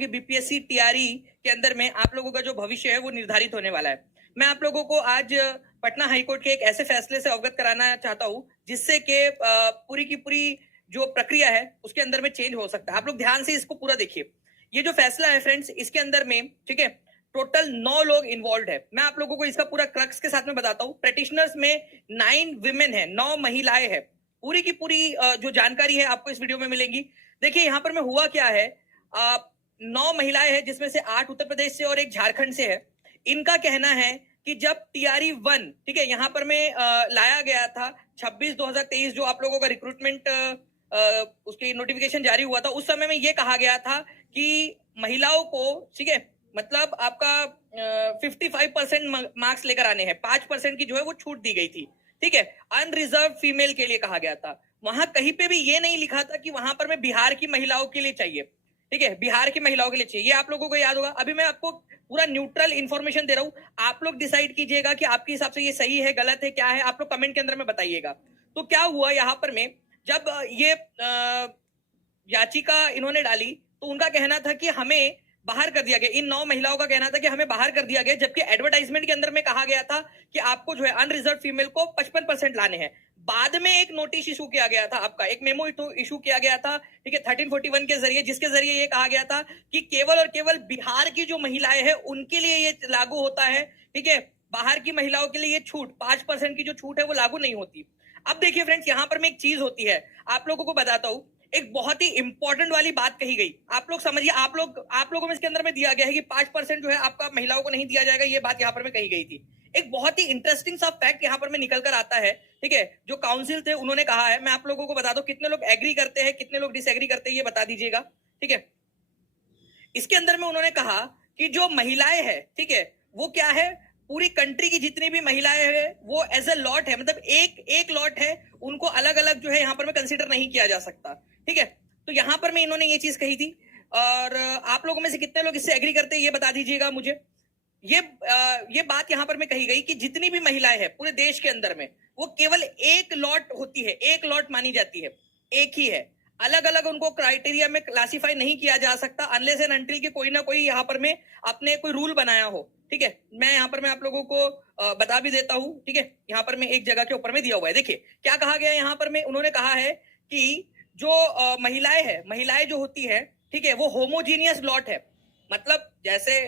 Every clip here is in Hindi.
की बीपीएससी टीआरई के अंदर में आप लोगों का जो भविष्य है वो निर्धारित होने वाला है। मैं आप लोगों को आज पटना हाईकोर्ट के एक ऐसे फैसले से अवगत कराना चाहता हूं जिससे कि पूरी की पूरी जो प्रक्रिया है उसके अंदर में चेंज हो सकता है। आप लोग ध्यान से इसको पूरा देखिए। ये जो फैसला है फ्रेंड्स, इसके अंदर में ठीक है टोटल 9 लोग इन्वॉल्व है। मैं आप लोगों को इसका पूरा क्रक्स के साथ में बताता हूँ। प्रेटिशनर्स में 9 विमेन है, 9 महिलाएं है। पूरी की पूरी जो जानकारी है आपको इस वीडियो में मिलेगी। देखिए यहाँ पर में हुआ क्या है, 9 महिलाएं हैं जिसमें से 8 उत्तर प्रदेश से और एक झारखंड से है। इनका कहना है कि जब टीआरई 1 ठीक है यहाँ पर में लाया गया था 26/2023 जो आप लोगों का रिक्रूटमेंट उसकी नोटिफिकेशन जारी हुआ था, उस समय में ये कहा गया था कि महिलाओं को ठीक है मतलब आपका 55% मार्क्स लेकर आने हैं, 5% की जो है वो छूट दी गई थी। ठीक है, अनरिजर्व फीमेल के लिए कहा गया था। वहां कहीं पे भी ये नहीं लिखा था कि वहां पर मैं बिहार की महिलाओं के लिए चाहिए। ठीक है, बिहार की महिलाओं के लिए चाहिए, ये आप लोगों को याद होगा। अभी मैं आपको पूरा न्यूट्रल इंफॉर्मेशन दे रहा हूं, आप लोग डिसाइड कीजिएगा कि आपके हिसाब से ये सही है गलत है क्या है, आप लोग कमेंट के अंदर में बताइएगा। तो क्या हुआ यहाँ पर में, जब ये याचिका इन्होंने डाली तो उनका कहना था कि हमें बाहर कर दिया गया। इन 9 महिलाओं का कहना था कि हमें बाहर कर दिया गया, जबकि एडवर्टाइजमेंट के अंदर में कहा गया था कि आपको जो है अनरिजर्व फीमेल को 55% लाने हैं। बाद में एक नोटिस इशू किया गया था, आपका एक मेमो इशू किया गया था ठीक है 1341 के जरिए, जिसके जरिए ये कहा गया था कि केवल और केवल बिहार की जो महिलाएं हैं उनके लिए ये लागू होता है। ठीक है, बाहर की महिलाओं के लिए ये छूट 5% की जो छूट है वो लागू नहीं होती। अब देखिए फ्रेंड्स, यहां पर में एक चीज होती है, आप लोगों को बताता हूं। एक बहुत ही इंपॉर्टेंट वाली बात कही गई, आप लोग समझिए। आप लोगों में इसके अंदर में दिया गया है कि 5% जो है आपका महिलाओं को नहीं दिया जाएगा, ये बात यहाँ पर में कही गई थी। एक बहुत ही इंटरेस्टिंग सा फैक्ट यहाँ पर में निकल कर आता है। ठीक है, जो काउंसिल थे उन्होंने कहा है, मैं आप लोगों को बता दूं कितने लोग एग्री करते हैं कितने लोग डिसएग्री करते हैं ये बता दीजिएगा। ठीक है, इसके अंदर में उन्होंने कहा कि जो महिलाएं हैं ठीक है वो क्या है, पूरी कंट्री की जितनी भी महिलाएं हैं वो एज ए लॉट है, मतलब एक लॉट है, उनको अलग अलग जो है यहाँ पर में कंसीडर नहीं किया जा सकता। ठीक है, तो यहाँ पर में इन्होंने ये चीज कही थी। और आप लोगों में से कितने लोग इससे एग्री करते हैं ये बता दीजिएगा मुझे। ये बात यहाँ पर में कही गई कि जितनी भी महिलाएं हैं पूरे देश के अंदर में वो केवल एक लॉट होती है, एक लॉट मानी जाती है, एक ही है। अलग अलग उनको क्राइटेरिया में क्लासिफाई नहीं किया जा सकता अनलेस एंड अनटिल कि कोई ना कोई यहाँ पर में अपने कोई रूल बनाया हो। ठीक है, मैं यहाँ पर मैं आप लोगों को बता भी देता हूँ। ठीक है, यहाँ पर में एक जगह के ऊपर में दिया हुआ है, देखिए क्या कहा गया है यहाँ पर में। उन्होंने कहा है कि जो महिलाएं है, महिलाएं जो होती है ठीक है वो होमोजीनियस लॉट है, मतलब जैसे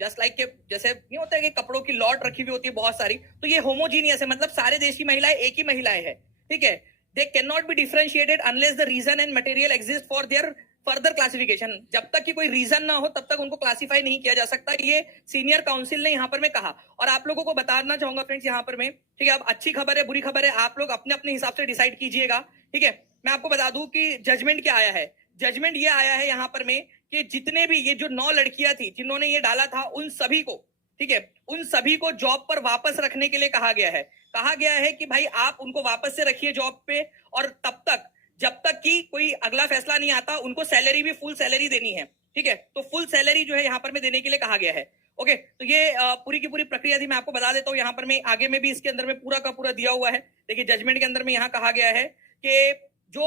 जस्ट लाइक जैसे नहीं होता है कि कपड़ों की लॉट रखी हुई होती है बहुत सारी, तो ये होमोजीनियस है, मतलब सारे देश की महिलाएं एक ही महिलाएं हैं। ठीक है, they can not be differentiated unless the reason and material exist for their further classification. जब तक कि कोई रीजन ना हो तब तक उनको क्लासिफाई नहीं किया जा सकता, ये सीनियर काउंसिल ने यहाँ पर में कहा। और आप लोगों को बताना चाहूंगा फ्रेंड्स यहाँ पर में, ठीक है, अब अच्छी खबर है बुरी खबर है, आप लोग अपने अपने हिसाब से डिसाइड कीजिएगा। ठीक है, मैं आपको बता दूं कि जजमेंट क्या आया है। जजमेंट ये आया है यहाँ पर में कि जितने भी ये जो 9 लड़कियां थी जिन्होंने ये डाला था उन सभी को, ठीक है, उन सभी को जॉब पर वापस रखने के लिए कहा गया है। कहा गया है कि भाई आप उनको वापस से रखिए जॉब पे, और तब तक जब तक कि कोई अगला फैसला नहीं आता उनको सैलरी भी फुल सैलरी देनी है। ठीक है, तो फुल सैलरी जो है यहाँ पर में देने के लिए कहा गया है। ओके, तो ये पूरी की पूरी प्रक्रिया थी, मैं आपको बता देता हूँ। यहाँ पर में आगे में भी इसके अंदर में पूरा का पूरा दिया हुआ है। देखिए जजमेंट के अंदर में यहाँ कहा गया है कि जो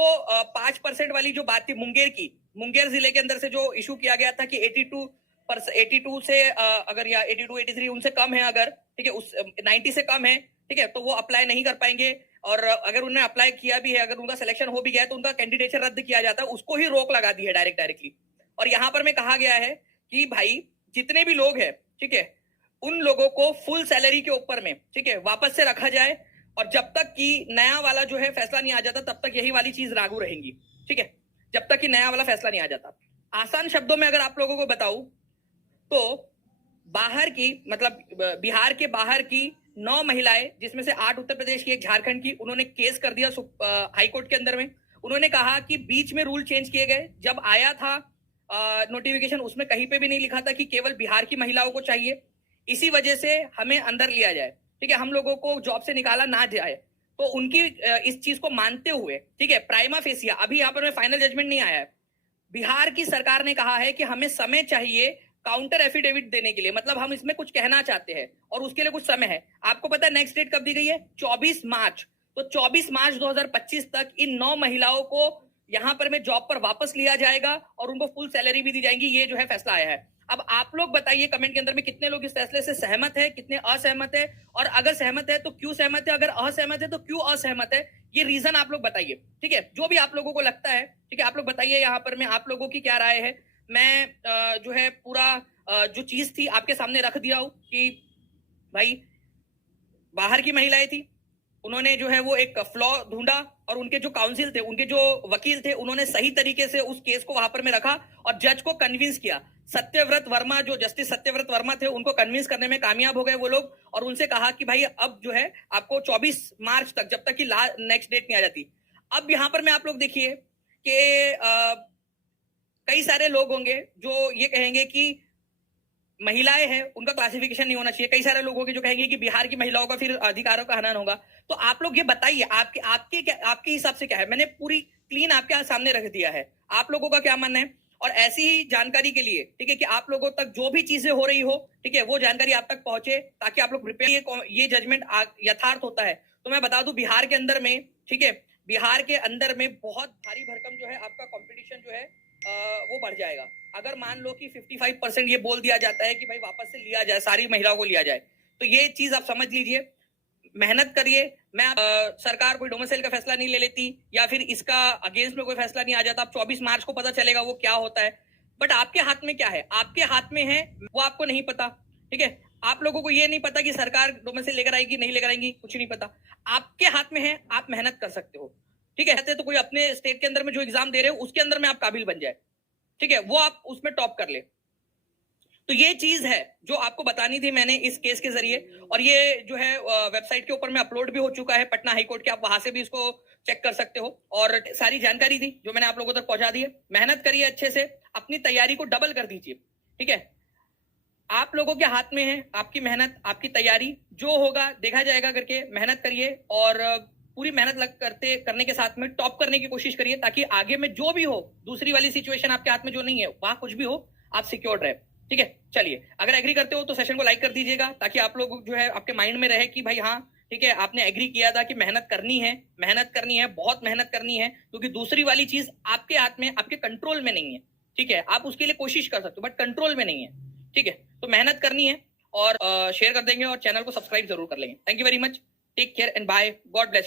5% वाली जो बात थी मुंगेर की, मुंगेर जिले के अंदर से जो इशू किया गया था कि 82 से अगर या 82 83 उनसे कम है अगर, ठीक है, उस 90 से कम है, ठीक है, तो वो अप्लाई नहीं कर पाएंगे। और अगर उन्होंने अप्लाई किया भी है, अगर उनका सिलेक्शन हो भी गया है तो उनका कैंडिडेचर रद्द किया जाता है, उसको ही रोक लगा दी है डायरेक्टली। और यहाँ पर में कहा गया है कि भाई जितने भी लोग हैं ठीक है उन लोगों को फुल सैलरी के ऊपर में ठीक है वापस से रखा जाए, और जब तक कि नया वाला जो है फैसला नहीं आ जाता तब तक यही वाली चीज लागू रहेंगी। ठीक है, जब तक कि नया वाला फैसला नहीं आ जाता। आसान शब्दों में अगर आप लोगों को बताऊं तो बाहर की, मतलब बिहार के बाहर की 9 महिलाएं, जिसमें से 8 उत्तर प्रदेश की, एक झारखंड की, उन्होंने केस कर दिया हाई कोर्ट के अंदर में। उन्होंने कहा कि बीच में रूल चेंज किए गए, जब आया था नोटिफिकेशन उसमें कहीं पे भी नहीं लिखा था कि केवल बिहार की महिलाओं को चाहिए, इसी वजह से हमें अंदर लिया जाए। ठीक है, हम लोगों को जॉब से निकाला ना जाए। तो उनकी इस चीज को मानते हुए, ठीक है, प्राइमा फेसिया, अभी यहाँ पर फाइनल जजमेंट नहीं आया है, बिहार की सरकार ने कहा है कि हमें समय चाहिए काउंटर एफिडेविट देने के लिए, मतलब हम इसमें कुछ कहना चाहते हैं और उसके लिए कुछ समय है। आपको पता है नेक्स्ट डेट कब दी गई है? 24 मार्च। तो 24 मार्च 2025 तक इन 9 महिलाओं को यहाँ पर में जॉब पर वापस लिया जाएगा और उनको फुल सैलरी भी दी जाएगी। ये जो है फैसला आया है। अब आप लोग बताइए कमेंट के अंदर में कितने लोग इस फैसले से सहमत है, कितने असहमत है, और अगर सहमत है तो क्यों सहमत है, अगर असहमत है तो क्यों असहमत है, ये रीजन आप लोग बताइए। ठीक है, जो भी आप लोगों को लगता है, ठीक है, आप लोग बताइए यहाँ पर में आप लोगों की क्या राय है। मैं जो है पूरा जो चीज थी आपके सामने रख दिया हूं कि भाई बाहर की महिलाएं थी, उन्होंने जो है वो एक फ्लॉ ढूंढा और उनके जो काउंसिल थे, उनके जो वकील थे, उन्होंने सही तरीके से उस केस को वहां पर में रखा और जज को कन्विंस किया। सत्यव्रत वर्मा, जो जस्टिस सत्यव्रत वर्मा थे, उनको कन्विंस करने में कामयाब हो गए वो लोग, और उनसे कहा कि भाई अब जो है आपको 24 मार्च तक, जब तक कि नेक्स्ट डेट नहीं आ जाती। अब यहां पर में आप लोग देखिए कि कई सारे लोग होंगे जो ये कहेंगे कि महिलाएं हैं उनका क्लासिफिकेशन नहीं होना चाहिए। कई सारे लोग होंगे जो कहेंगे कि बिहार की महिलाओं का फिर अधिकारों का हनन होगा। तो आप लोग ये बताइए आपके हिसाब से क्या है। मैंने पूरी क्लीन आपके सामने रख दिया है, आप लोगों का क्या मानना है। और ऐसी ही जानकारी के लिए, ठीक है, कि आप लोगों तक जो भी चीजें हो रही हो, ठीक है, वो जानकारी आप तक पहुंचे ताकि आप लोग प्रिपेयर, ये जजमेंट यथार्थ होता है। तो मैं बता दूं बिहार के अंदर में, ठीक है, बिहार के अंदर में बहुत भारी भरकम जो है आपका कंपटीशन जो है वो बढ़ जाएगा। अगर मान लो कि 55% ये बोल दिया जाता है कि भाई वापस से लिया जाए, सारी महिलाओं को लिया जाए, तो ये चीज आप समझ लीजिए। मेहनत करिए। मैं सरकार कोई डोमिसाइल का फैसला नहीं ले लेती या फिर इसका अगेंस्ट में कोई फैसला नहीं आ जाता। अब 24 मार्च को पता चलेगा वो क्या होता है, बट आपके हाथ में क्या है, आपके हाथ में है वो आपको नहीं पता। ठीक है, आप लोगों को ये नहीं पता कि सरकार डोमिसाइल लेकर आएगी नहीं लेकर आएगी, कुछ नहीं पता। आपके हाथ में है, आप मेहनत कर सकते हो। ठीक है, तो कोई अपने स्टेट के अंदर में जो एग्जाम दे रहे हो उसके अंदर में आप काबिल बन जाए, ठीक है, वो आप उसमें टॉप कर ले। तो ये चीज है जो आपको बतानी थी मैंने इस केस के जरिए, और ये जो है वेबसाइट के ऊपर में अपलोड भी हो चुका है, पटना हाईकोर्ट के, आप वहां से भी इसको चेक कर सकते हो। और सारी जानकारी थी जो मैंने आप लोगों तक पहुंचा दी है। मेहनत करिए अच्छे से, अपनी तैयारी को डबल कर दीजिए। ठीक है, आप लोगों के हाथ में है, आपकी मेहनत, आपकी तैयारी, जो होगा देखा जाएगा करके मेहनत करिए, और पूरी मेहनत करने के साथ में टॉप करने की कोशिश करिए, ताकि आगे में जो भी हो, दूसरी वाली सिचुएशन आपके हाथ में जो नहीं है, वहां कुछ भी हो, आप सिक्योर रहे। ठीक है, चलिए, अगर एग्री करते हो तो सेशन को लाइक कर दीजिएगा, ताकि आप लोग जो है आपके माइंड में रहे कि भाई हाँ ठीक है, आपने एग्री किया था कि मेहनत करनी है, बहुत मेहनत करनी है, क्योंकि दूसरी वाली चीज आपके हाथ में, आपके कंट्रोल में नहीं है। ठीक है, आप उसके लिए कोशिश कर सकते हो बट कंट्रोल में नहीं है। ठीक है, तो मेहनत करनी है, और शेयर कर देंगे और चैनल को सब्सक्राइब जरूर कर लेंगे। Thank you very much, take care and bye, God bless.